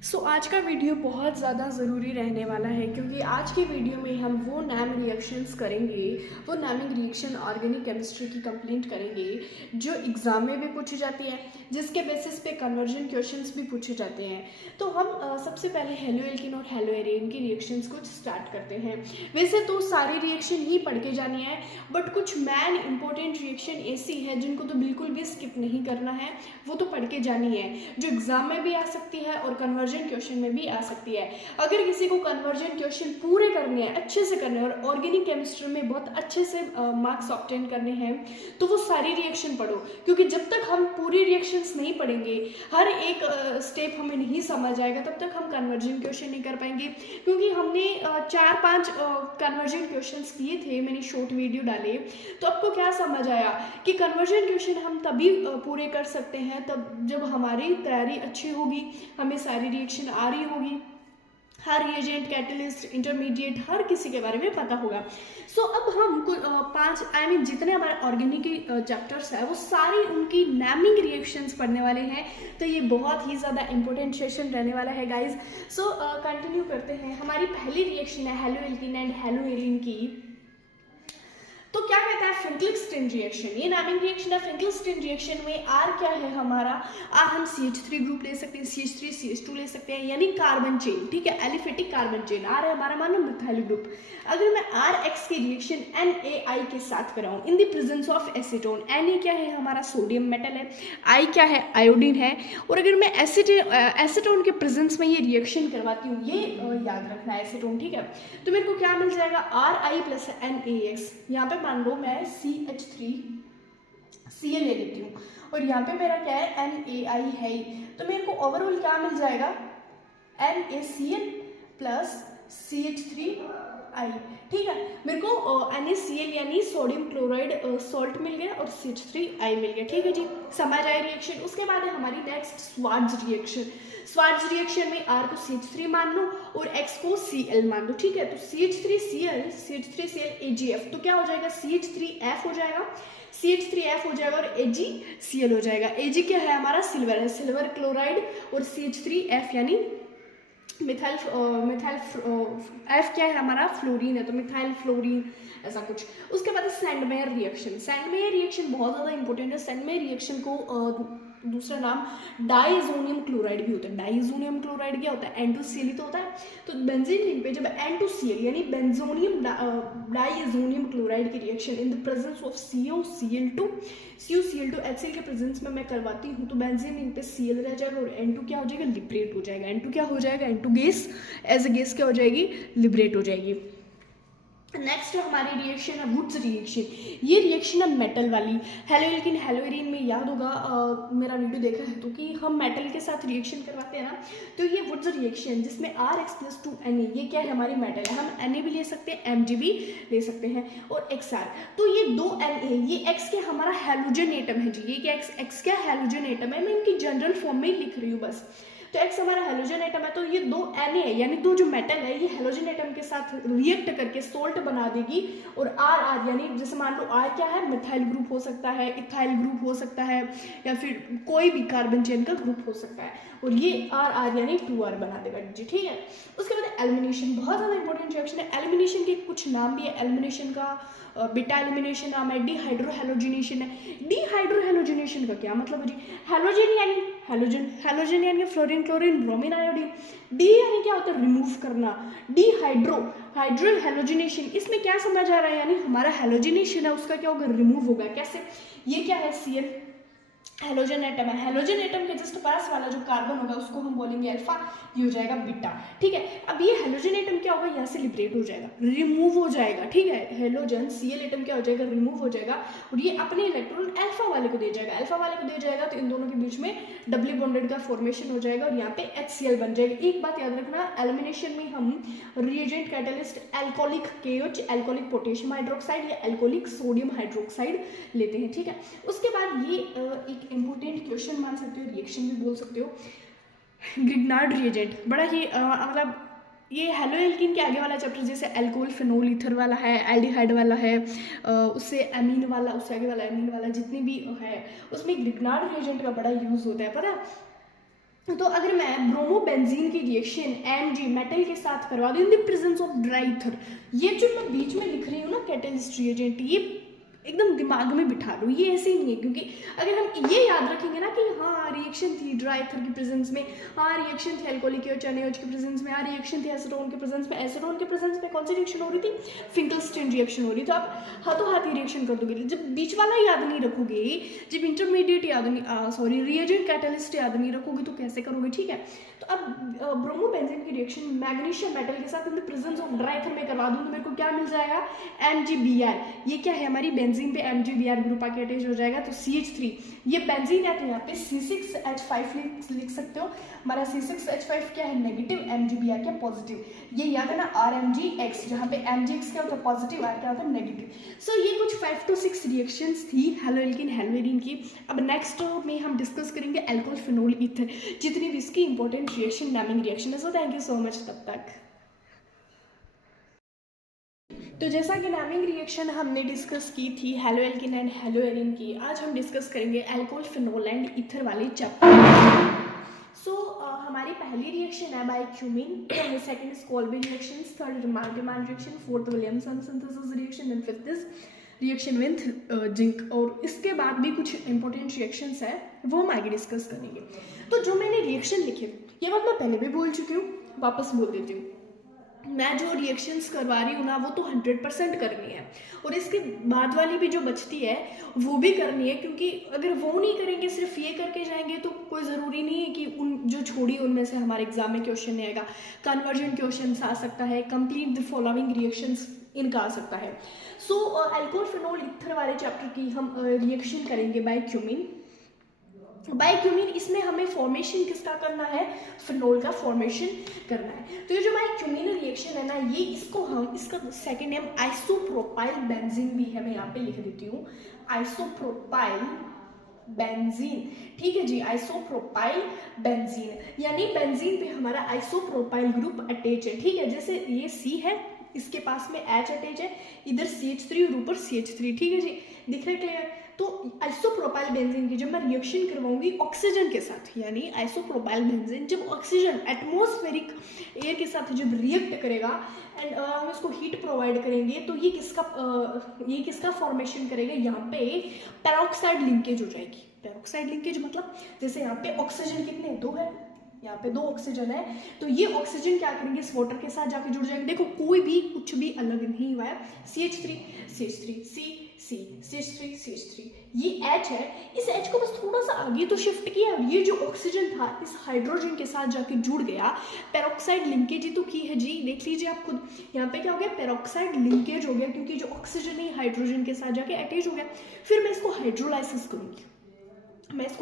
आज का वीडियो बहुत ज़्यादा ज़रूरी रहने वाला है क्योंकि आज के वीडियो में हम वो नैम रिएक्शंस करेंगे, वो नैमिंग रिएक्शन ऑर्गेनिक केमिस्ट्री की कंप्लीट करेंगे जो एग्ज़ाम में भी पूछी जाती है, जिसके बेसिस पे कन्वर्जन क्वेश्चंस भी पूछे जाते हैं। तो हम सबसे पहले हेलोएल्किन और हेलोएरिन की रिएक्शंस को स्टार्ट करते हैं। वैसे तो सारी रिएक्शन ही पढ़ के जानी है, बट कुछ मैन इंपॉर्टेंट रिएक्शन ऐसी है जिनको तो बिल्कुल भी स्किप नहीं करना है, वो तो पढ़ के जानी है, जो एग्ज़ाम में भी आ सकती है और कन्वर्जन क्वेश्चन में भी आ सकती है। अगर किसी को कन्वर्जन क्वेश्चन पूरे करने हैं, अच्छे से करने हैं और ऑर्गेनिक केमिस्ट्री में बहुत अच्छे से मार्क्स ऑब्टेन करने हैं, तो वो सारी रिएक्शन पढ़ो, क्योंकि जब तक हम पूरी रिएक्शंस नहीं पढ़ेंगे, हर एक स्टेप हमें नहीं समझ आएगा, तब तक हम कन्वर्जन क्वेश्चन नहीं कर पाएंगे। क्योंकि हमने 4-5 कन्वर्जन क्वेश्चंस किए थे, मैंने शॉर्ट वीडियो डाले, तो आपको क्या समझ आया कि कन्वर्जन क्वेश्चन हम तभी पूरे कर सकते हैं तब जब हमारी तैयारी अच्छी होगी, हमें सारी रिएक्शन आ रही होगी, हर रिएजेंट, कैटलिस्ट, इंटरमीडिएट, हर किसी के बारे में पता होगा। अब हम कुछ 5 जितने हमारे ऑर्गेनिक के चैप्टर्स है वो सारी उनकी नैमिंग रिएक्शंस पढ़ने वाले हैं। तो ये बहुत ही ज़्यादा इंपॉर्टेंट सेशन रहने वाला है गाइज। कंटिन्यू करते हैं। हमारी पहली रिएक्शन है हेलोएल्किन एंड हेलोएरिन की। तो क्या कहता है फिंकलिस्टीन रिएक्शन, ये नैमिंग रिएक्शन है। फिंकलिस्टीन रिएक्शन में आर क्या है हमारा, आर हम CH3 ग्रुप ले सकते हैं, CH3 CH2 ले सकते हैं, यानी कार्बन चेन, ठीक है, एलिफेटिक कार्बन चेन। आर है हमारा मानो मिथाइल ग्रुप। अगर मैं RX की रिएक्शन NaI के साथ कराऊं in the presence of acetone, Na क्या है हमारा सोडियम मेटल है, I क्या है आयोडीन है, और अगर मैं एसीटोन के प्रेजेंस में ये रिएक्शन करवाती हूँ, ये याद रखना है एसीटोन, ठीक है, तो मेरे को क्या मिल जाएगा RI + NaX। यहाँ पे मान लो मैं CH3Cl ले लेती हूँ और यहाँ पे मेरा क्या है NaI है, तो मेरे को ओवरऑल क्या मिल जाएगा NaCl + CH3I, ठीक है। मेरे को NaCl यानी सोडियम क्लोराइड सॉल्ट मिल गया और CH3I मिल गया, ठीक है जी, समझ आए रिएक्शन। उसके बाद है हमारी next Swarts reaction. Swarts reaction में R को CH3 मान लो और X को Cl मान लो, ठीक है। तो CH3Cl AgF, तो क्या हो जाएगा CH3F हो जाएगा, CH3F हो जाएगा और AgCl हो जाएगा। Ag क्या है हमारा सिल्वर है, सिल्वर क्लोराइड, और CH3F यानी मिथाइल F क्या है हमारा फ्लोरीन है, तो मिथाइल फ्लोरीन ऐसा कुछ। उसके बाद सैंडमेयर रिएक्शन। सैंडमेयर रिएक्शन बहुत ज़्यादा इंपॉर्टेंट है। सैंडमेयर रिएक्शन को दूसरा नाम डाइजोनियम क्लोराइड भी होता है। डाइजोनियम क्लोराइड क्या होता है, N2Cl तो होता है। तो बेंजीन रिंग पे जब N2Cl यानी बेंजोनियम डाइजोनियम क्लोराइड की reaction in the presence of CuCl2 HCl के प्रेजेंस में मैं करवाती हूँ, तो बेंजीन रिंग पे Cl रह जाएगा और N2 क्या हो जाएगा, लिबरेट हो जाएगा। N2 क्या हो जाएगा, N2 gas as a gas क्या हो जाएगी, लिबरेट हो जाएगी। नेक्स्ट हमारी रिएक्शन है वुड्स रिएक्शन। ये रिएक्शन है मेटल वाली। हेलोएल्किन हेलोएरिन में याद होगा, मेरा वीडियो देखा है तो, कि हम मेटल के साथ रिएक्शन करवाते हैं ना, तो ये वुड्स रिएक्शन जिसमें RX + 2Na, ये क्या है हमारी मेटल है, हम Na भी ले सकते हैं, Mg भी ले सकते हैं, और XR। तो ये 2 Na, ये X क्या हमारा हेलोजन एटम है जी, ये क्या X क्या हेलोजन एटम है, मैं इनकी जनरल फॉर्म में ही लिख रही हूँ बस। तो X हमारा हेलोजन एटम है, तो ये 2 Na है यानी 2 जो मेटल है ये हेलोजन एटम के साथ रिएक्ट करके सोल्ट बना देगी, और RR यानी जैसे मान लो R क्या है, मिथाइल ग्रुप हो सकता है, इथाइल ग्रुप हो सकता है, या फिर कोई भी कार्बन चेन का ग्रुप हो सकता है, और ये RR यानी 2R बना देगा जी, ठीक है। उसके बाद एलिमिनेशन, बहुत ज़्यादा इंपॉर्टेंट रिएक्शन है। एलिमिनेशन के कुछ नाम भी है। एलिमिनेशन का बीटा एलिमिनेशन नाम है, डिहाइड्रोहेलोजिनेशन है। डिहाइड्रोहेलोजिनेशन का क्या मतलब है जी, हेलोजन यानी हेलोजन यानी fluorine chlorine bromine iodine. D यानी क्या होता है, रिमूव करना, हाइड्रोल हेलोजिनेशन। इसमें क्या समझ आ रहा है, यानी हमारा हेलोजिनेशन है उसका क्या होगा, रिमूव होगा। कैसे, ये क्या है Cl हेलोजन एटम है, हेलोजन एटम के जस्ट पास वाला जो कार्बन होगा उसको हम बोलेंगे अल्फा, ये हो जाएगा बीटा, ठीक है। अब ये हेलोजन एटम क्या होगा, यहाँ से लिबरेट हो जाएगा, रिमूव हो जाएगा, ठीक है। हेलोजन Cl एटम क्या हो जाएगा, रिमूव हो जाएगा, और ये अपने इलेक्ट्रॉन अल्फा वाले को दे जाएगा, अल्फा वाले को दे जाएगा, तो इन दोनों के बीच में डबली बॉन्डेड का फॉर्मेशन हो जाएगा, और यहाँ पे HCl बन जाएगा। एक बात याद रखना, एलिमिनेशन में हम reagent catalyst alcoholic KH, alcoholic potassium hydroxide या एल्कोहलिक सोडियम हाइड्रोक्साइड लेते हैं, ठीक है। उसके बाद ये एक इंपॉर्टेंट क्वेश्चन मान सकते हो, रिएक्शन भी बोल सकते हो, ग्रिग्नार्ड रिएजेंट। बड़ा ही मतलब ये हेलोएल्किन के आगे वाला चैप्टर जैसे एल्कोहल फिनोल ईथर वाला है, एल्डिहाइड वाला है, उससे एमीन वाला, उससे आगे वाला एमीन वाला, जितनी भी है उसमें ग्रिग्नार्ड रिएजेंट का बड़ा यूज होता है, पता है। तो अगर मैं ब्रोमोबेंजीन की रिएक्शन Mg मेटल के साथ करवा दूँ इन the presence of dry ether, ये जो मैं बीच में लिख रही हूँ ना कैटलिस्ट रिएजेंट, ये एकदम दिमाग में बिठा लो, ये ऐसे ही नहीं है, क्योंकि अगर हम ये याद रखेंगे ना कि हाँ रिएक्शन थी ड्राई ईथर की प्रेजेंस में, हाँ रिएक्शन थी अल्कोहलिक एच NaOH की प्रेजेंस में, हाँ रिएक्शन थी एसीटोन के प्रेजेंस में, एसीटोन के प्रेजेंस में कौन सी रिएक्शन हो रही थी, फिंकलस्टीन रिएक्शन हो रही, तो आप हाथों हाथ ही रिएक्शन कर दोगे। जब बीच वाला याद नहीं रखोगे, जब इंटरमीडिएट याद नहीं सॉरी रिएजेंट कैटलिस्ट याद नहीं रखोगे तो कैसे करोगे, ठीक है। तो अब ब्रोमोबेंजीन की रिएक्शन मैग्नीशियम मेटल के साथ इन the presence of dry ether में करवा दूँ तो मेरे को क्या मिल जाएगा, MgBr। ये क्या है, हमारी बेंजीन पे MgBr ग्रुप आके अटैच हो जाएगा, तो CH3 ये बेंजीन है, तो यहाँ पे C6H5 लिख सकते हो। हमारा C6H5 क्या है, नेगेटिव, MgBr क्या पॉजिटिव। ये याद है ना RMgX, जहाँ पे MgX क्या होता है पॉजिटिव, R क्या होता है नेगेटिव। सो ये कुछ 5 to 6 रिएक्शंस थी हेलोएल्किन हेलोएरिन की। अब नेक्स्ट में हम डिस्कस करेंगे अल्कोहल फिनोल ईथर, जितनी भी इसकी इंपॉर्टेंट रिएक्शन नेमिंग रिएक्शन है। So thank you so much तब तक। तो जैसा कि नेमिंग रिएक्शन हमने डिस्कस की थी हेलोएल्किन एंड हेलोएरिन की, आज हम डिस्कस करेंगे अल्कोहल फिनोल एंड ईथर वाले चैप्टर। सो हमारी पहली रिएक्शन है बाइक्यूमिन, second is Kolbe reaction, third रिमार्कमान reaction, fourth Williamson synthesis reaction and fifth is reaction with zinc. और इसके बाद भी कुछ इंपॉर्टेंट रिएक्शंस है, वो हम आगे डिस्कस करेंगे। तो जो मैंने रिएक्शन लिखे ये बात मैं पहले भी बोल चुकी हूँ, वापस बोल देती हूँ। मैं जो रिएक्शंस करवा रही हूँ ना वो तो 100% करनी है, और इसके बाद वाली भी जो बचती है वो भी करनी है, क्योंकि अगर वो नहीं करेंगे सिर्फ ये करके जाएंगे तो कोई ज़रूरी नहीं है कि उन जो छोड़ी उनमें से हमारे एग्जाम में क्वेश्चन आएगा। कन्वर्जन क्वेश्चन आ सकता है, कंप्लीट द फॉलोइंग रिएक्शंस इनका आ सकता है। सो अल्कोहल फिनोल ईथर वाले चैप्टर की हम रिएक्शन करेंगे बाइक्यूमिन। बाइक्यूमिन, इसमें हमें फॉर्मेशन किसका करना है, फिनोल का फॉर्मेशन करना है। तो ये जो बाइक्यूमिन रिएक्शन है ना, ये इसको हम इसका सेकंड नेम आइसोप्रोपाइल बेंजीन भी है, मैं यहाँ पे लिख देती हूँ आइसोप्रोपाइल बेंजीन, ठीक है जी, आइसोप्रोपाइल बेंजीन, यानी बेंजीन पे हमारा आइसोप्रोपाइल ग्रुप अटैच है, ठीक है। जैसे ये C है, इसके पास में H अटैच है, इधर CH3 और ऊपर CH3, ठीक है जी, दिख रहा है क्लियर। तो आइसोप्रोपाइल बेंजीन की जब मैं रिएक्शन करवाऊंगी ऑक्सीजन के साथ, यानी आइसोप्रोपाइल बेंजीन जब ऑक्सीजन एटमॉस्फेरिक एयर के साथ जब रिएक्ट करेगा एंड हम इसको हीट प्रोवाइड करेंगे, तो ये किसका फॉर्मेशन करेगा, यहाँ पे पेरोक्साइड लिंकेज हो जाएगी। पेरोक्साइड लिंकेज मतलब जैसे यहाँ पे ऑक्सीजन कितने, 2 है, यहाँ पे 2 ऑक्सीजन है, तो ये ऑक्सीजन क्या करेंगे, इस वाटर के साथ जाके जुड़ जाएंगे। देखो कोई भी कुछ भी अलग नहीं हुआ है, CH3 CH3 C CH3 CH3, ये H है, इस H को बस थोड़ा सा आगे तो शिफ्ट किया, और ये जो ऑक्सीजन था इस हाइड्रोजन के साथ जाके जुड़ गया, पेरोक्साइड लिंकेज ही तो की है जी, देख लीजिए आप खुद, यहाँ पे क्या हो गया, पेरोक्साइड लिंकेज हो गया, क्योंकि जो ऑक्सीजन है हाइड्रोजन के साथ जाके अटैच हो गया। फिर मैं इसको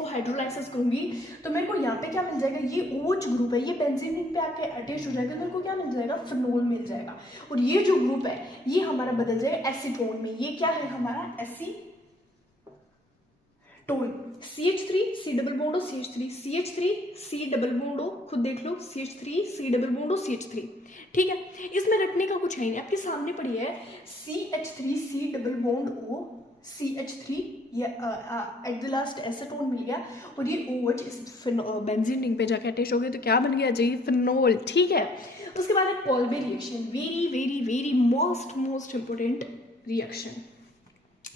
हाइड्रोलाइसिस करूंगी, तो मेरे को यहाँ पे क्या मिल जाएगा, ये OH ग्रुप है, ये बेंजीन पे आके अटैच हो जाएगा, मेरे को क्या मिल जाएगा, फिनोल मिल जाएगा। और ये जो ग्रुप है ये हमारा बदल जाएगा एसीटोन में, ये क्या है हमारा acetone, CH3 C double bond CH3 CH3 C double bond, खुद देख लो, CH3 C double bond CH3, ठीक है। इसमें रखने का कुछ है नहीं, आपके सामने पड़ी है CH3 C double bond O CH3, ये एट द लास्ट एसीटोन मिल गया, और ये OH इस बेंजीन रिंग पे जाके अटैच हो गया, तो क्या बन गया जी, फिनोल, ठीक है। उसके बाद है Kolbe reaction, very very very most important reaction.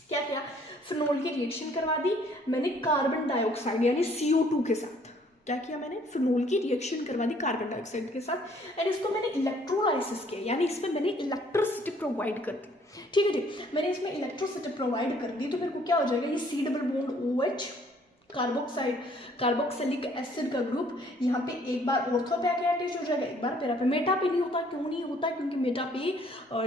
क्या किया, फिनोल की रिएक्शन करवा दी मैंने कार्बन डाइऑक्साइड यानी CO2 के साथ। क्या किया मैंने, फिनोल की रिएक्शन करवा दी कार्बन डाइऑक्साइड के साथ, एंड इसको मैंने इलेक्ट्रोलाइसिस किया, यानी इसमें मैंने इलेक्ट्रिसिटी प्रोवाइड कर दी, ठीक है जी। मैंने इसमें इलेक्ट्रिसिटी प्रोवाइड कर दी, तो मेरे को क्या हो जाएगा, ये C double bond OH carboxylic acid का ग्रुप यहाँ पे एक बार ऑर्थो पे आके अटैच हो जाएगा, एक बार पेरा पे। मेटा पे नहीं होता, क्यों नहीं होता, क्योंकि मेटा पे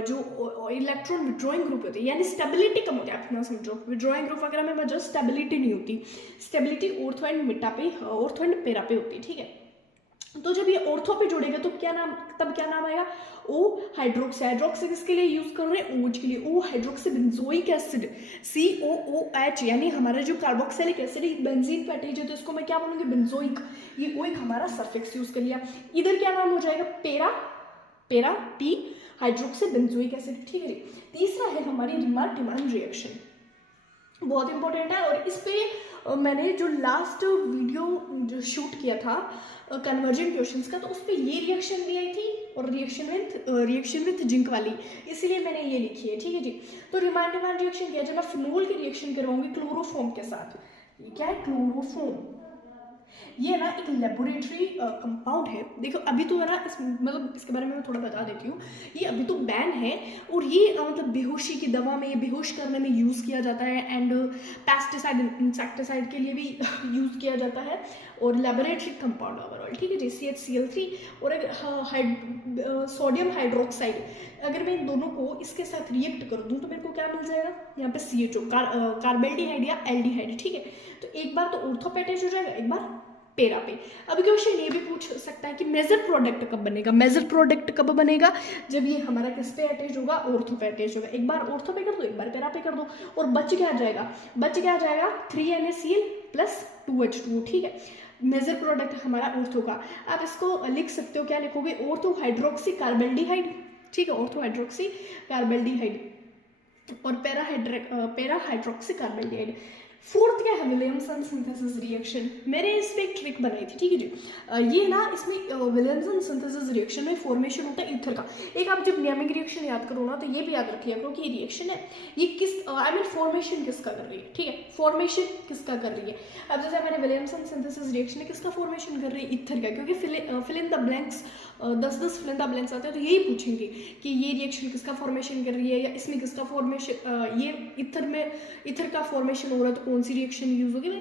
जो इलेक्ट्रॉन विड्रॉइंग ग्रुप होती है, यानी स्टेबिलिटी कम होती है, आप ना समझो, विड्रॉइंग ग्रुप वगैरह में जस्ट स्टेबिलिटी नहीं होती, स्टेबिलिटी ऑर्थो एंड मेटा पे, ऑर्थो एंड पेरा पे होती है, ठीक है। तो जब ये ऑर्थो पे जोड़ेगा तो क्या नाम आएगा, O हाइड्रोक्सी किसके लिए यूज कर रहे हैं, OH के लिए, O hydroxy benzoic acid COOH, यानी हमारा जो कार्बोक्सिलिक एसिड बेंजीन पे अटैच है, तो इसको मैं क्या बोलूंगी, बेंजोइक, ये O एक हमारा सफिक्स यूज कर लिया। इधर क्या नाम हो जाएगा, पेरा T हाइड्रोक्सी बेंजोइक एसिड, ठीक है। तीसरा है हमारी रिमार्क डिमांड रिएक्शन, बहुत इंपॉर्टेंट है, और इस पे मैंने जो लास्ट वीडियो जो शूट किया था कन्वर्जेंट क्वेश्चंस का, तो उस पर ये रिएक्शन भी आई थी और रिएक्शन विथ जिंक वाली, इसीलिए मैंने ये लिखी है। ठीक है जी। तो रिमाइंड रिएक्शन क्या है, जब मैं फिनोल की रिएक्शन करवाऊंगी क्लोरोफॉर्म के साथ। ये क्या है, क्लोरोफॉर्म। ये ना एक लेबोरेटरी कंपाउंड है। देखो अभी तो है ना मतलब इसके बारे में मैं थोड़ा बता देती हूँ। ये अभी तो बैन है और ये मतलब बेहोशी की दवा में, बेहोश करने में यूज़ किया जाता है, एंड पेस्टिसाइड इंसेक्टिसाइड के लिए भी यूज़ किया जाता है, और लेबोरेटरी कंपाउंड ओवरऑल। ठीक है जी। CHCl3 और सोडियम हाइड्रोक्साइड, अगर मैं इन दोनों को इसके साथ रिएक्ट कर दूँ तो मेरे को क्या मिल जाएगा, यहाँ पे CHO कार्बेल्डिहाइड या एल्डिहाइड। ठीक है। तो एक बार तो ऑर्थो पे अटैच हो जाएगा, एक बार पेरा पे। अब क्वेश्चन ये भी पूछ सकता है कि मेजर प्रोडक्ट कब बनेगा। मेजर प्रोडक्ट कब बनेगा, जब ये हमारा किस पे अटैच होगा, ऑर्थो पे अटैच होगा। एक बार ऑर्थो पे कर दो, एक बार पेरा पे कर दो, और बच क्या जाएगा, 3NaCl प्लस 2H2। ठीक है। मेजर प्रोडक्ट हमारा ऑर्थो का। आप इसको लिख सकते हो, क्या लिखोगे, ऑर्थो हाइड्रोक्सी कार्बेल्डिहाइड। ठीक है, ऑर्थो हाइड्रोक्सी कार्बेल्डिहाइड और पेरा हाइड्रोक्सी कार्बेल्डिहाइड। फोर्थ क्या है, विलियमसन सिंथेसिस रिएक्शन। मैंने इस पर एक ट्रिक बनाई थी। ठीक है जी। ये ना इसमें विलियमसन सिंथेसिस रिएक्शन में फॉर्मेशन होता है ईथर का। एक आप जब नियमिक रिएक्शन याद करो ना, तो ये भी याद रखिए क्योंकि ये रिएक्शन है, ये किस फॉर्मेशन किसका कर रही है। ठीक है, फॉर्मेशन किसका कर रही है। अब जैसे मैंने विलियमसन सिंथेसिस रिएक्शन है किसका फॉर्मेशन कर रही है, ईथर का, क्योंकि fill in the blanks 10 fill in the blanks आते हैं, तो यही पूछेंगे कि ये रिएक्शन किसका फॉर्मेशन कर रही है, या इसमें किसका फॉर्मेशन, ये ईथर का फॉर्मेशन हो रहा है तो कौन सी रिएक्शन यूज होगी।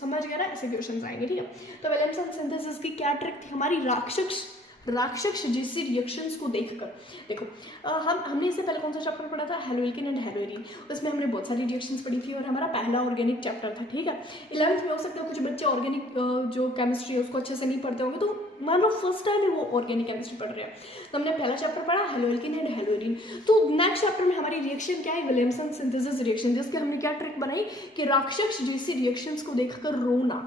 समझ गया ना, ऐसे क्वेश्चंस आएंगे। ठीक है। तो विलियमसन सिंथेसिस की क्या ट्रिक थी हमारी, राक्षस जैसी रिएक्शंस को देखकर। देखो हमने इससे पहले कौन सा चैप्टर पढ़ा था, हेलोइल्किन एंड हेलोइरिन। उसमें हमने बहुत सारी रिएक्शंस पढ़ी थी और हमारा पहला ऑर्गेनिक चैप्टर था। ठीक है। 11th में हो सकता है कुछ बच्चे ऑर्गेनिक जो केमिस्ट्री है उसको अच्छे से नहीं पढ़ते होंगे, तो मान लो फर्स्ट टाइम में वो ऑर्गेनिक केमिस्ट्री पढ़ रहे हैं, तो हमने पहला चैप्टर पढ़ा हेलोइल्किन एंड हेलोइरिन। तो नेक्स्ट चैप्टर में हमारी रिएक्शन क्या है, विलियमसन सिंथेसिस रिएक्शन, जिसके हमने क्या ट्रिक बनाई कि राक्षस जैसी रिएक्शंस को देखकर रोना।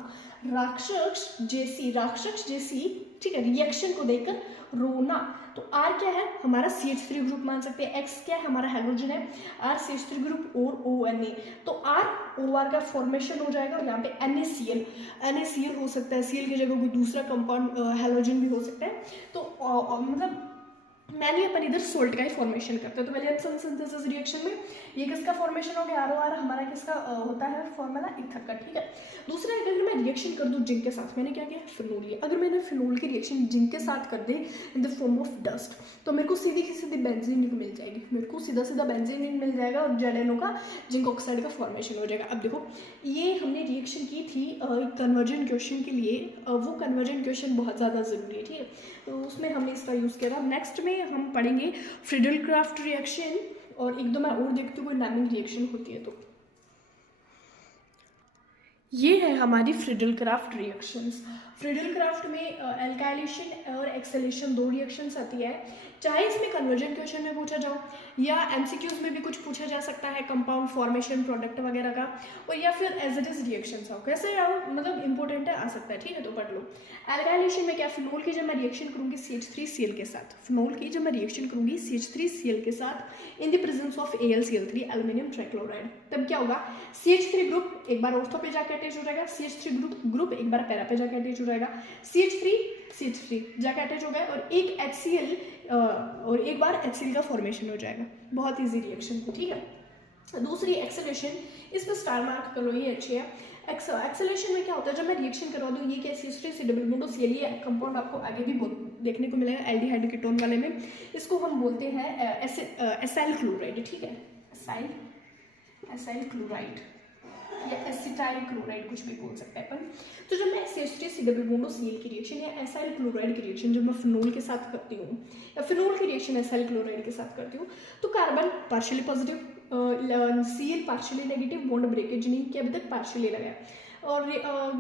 राक्षस जैसी ठीक है रिएक्शन को देखकर रोना। तो R क्या है हमारा CH3 ग्रुप मान सकते हैं, X क्या है हमारा हेलोजन है, R CH3 ग्रुप और ONA। तो R OR का फॉर्मेशन हो जाएगा और यहाँ पे NaCl हो सकता है, Cl की जगह कोई दूसरा कंपाउंड हेलोजन भी हो सकता है। तो मतलब मैंने अपन इधर सोल्ट का ही फॉर्मेशन करते हैं। तो विलियमसन सिंथेसिस रिएक्शन में ये किसका फॉर्मेशन हो गया, ROR हमारा किसका होता है फॉर्मूला, ईथर का। ठीक है। दूसरा अगर मैं रिएक्शन कर दूं जिंक के साथ, मैंने क्या किया, फिनोल लिया। अगर मैंने फिनोल की रिएक्शन जिंक के साथ कर दे in the form of dust, तो मेरे को सीधी बेंजीन रिंग मिल जाएगी, मेरे को सीधा बेंजीन रिंग मिल जाएगा और ZNO का जिंक ऑक्साइड का फॉर्मेशन हो जाएगा। अब देखो ये हमने रिएक्शन की थी कन्वर्जेंट क्वेश्चन के लिए, वो कन्वर्जेंट क्वेश्चन बहुत ज़्यादा ज़रूरी है। ठीक है। तो उसमें हमने इसका यूज़ किया था। नेक्स्ट में हम पढ़ेंगे फ्रीडल-क्राफ्ट रिएक्शन, और एक दो मैं और देखती हूँ कोई नामिंग रिएक्शन होती है तो। ये है हमारी फ्रीडल-क्राफ्ट रिएक्शंस। फ्रीडल-क्राफ्ट में एल्काइलेशन और एक्सेलेशन 2 रिएक्शंस आती है। चाहे इसमें कन्वर्जेंट क्वेश्चन में पूछा जाओ या MCQs में भी कुछ पूछा जा सकता है, कंपाउंड फॉर्मेशन प्रोडक्ट वगैरह का, और या फिर एज इट इज रिएक्शंस आओ, कैसे आओ मतलब इंपॉर्टेंट है, आ सकता है। ठीक है। तो पढ़ लो। एल्काइलेशन में क्या, फिनोल की जब मैं रिएक्शन करूँगी CH3Cl के साथ, फिनोल की जब मैं रिएक्शन करूँगी CH3Cl के साथ इन the presence of AlCl3 aluminium trichloride, तब क्या होगा, CH3 ग्रुप एक बार ऑर्थो पे जाकर अटैच हो जाएगा, CH3 ग्रुप एक बार पैरा पे जाकर अटैच हो जाएगा, CH3 जाकर अटैच हो गया, और एक HCl और एक बार HCl का फॉर्मेशन हो जाएगा। बहुत ईजी रिएक्शन है। ठीक है। दूसरी एक्सेलेशन, इस पर स्टार मार्क करो, ये अच्छी है। एक्सेलेशन में क्या होता है, जब मैं रिएक्शन करवा दूँ, ये क्या CH3 डबल बॉन्ड Cl, ये कंपाउंड आपको आगे भी देखने को मिलेगा एल्डिहाइड कीटोन वाले में, इसको हम बोलते हैं एसाइल क्लोराइड। ठीक है। एसाइल क्लोराइड या एसिटाइल क्लोराइड कुछ भी बोल सकते हैं अपन। तो जब मैं CH3 डबल बॉन्ड Cl की रिएक्शन या एसाइल क्लोराइड की रिएक्शन जब मैं फिनोल के साथ करती हूँ, या फिनोल की रिएक्शन एसाइल क्लोराइड के साथ करती हूँ, तो carbon partially positive, Cl partially negative, bond breakage नहीं किया अभी तक, पार्शियली लगाया, और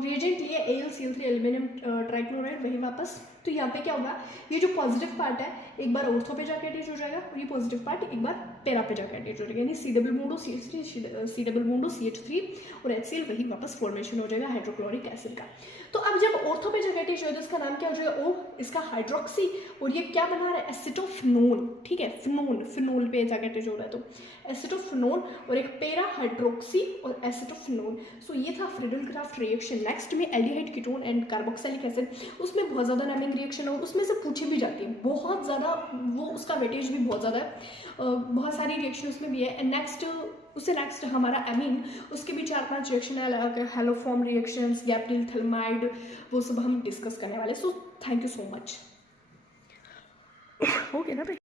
रिएजेंट लिए AlCl3 एल्यूमिनियम ट्राइक्लोराइड, वही वापस तो यहाँ पे क्या होगा, ये जो पॉजिटिव पार्ट है एक बार ऑर्थो पे जाके अटैच हो जाएगा और ये पॉजिटिव पार्ट एक बार पैरा पे जाके अटैच हो जाएगा, यानी C double bond CH3 C double bond CH3 और HCl वही वापस फॉर्मेशन हो जाएगा हाइड्रोक्लोरिक एसिड का। तो अब जब ऑर्थो पे जाके अटैच हो तो इसका नाम क्या हो जाएगा, O, इसका हाइड्रोक्सी, और ये क्या बना रहा है, एसिटोफिनोल, ठीक है, फिनोल पे जाके अटैच हो रहा है तो एसिटोफिनोल और एक पैरा हाइड्रोक्सी और एसिटोफिनोल। सो ये था फ्रीडल क्राफ्ट रिएक्शन। नेक्स्ट में aldehyde ketone and carboxylic acid, उसमें बहुत ज़्यादा नेमिंग रिएक्शन है और उसमें से पूछी भी जाती है बहुत ज़्यादा, वो उसका वेटेज भी बहुत ज़्यादा है, बहुत सारी रिएक्शन उसमें भी है। एंड नेक्स्ट उससे नेक्स्ट हमारा एमीन, उसके भी 4-5 रिएक्शन है, हेलोफॉर्म रिएक्शंस, गैप्रिल थलमाइड, वो सब हम डिस्कस करने वाले। So thank you so much. Okay ना भाई।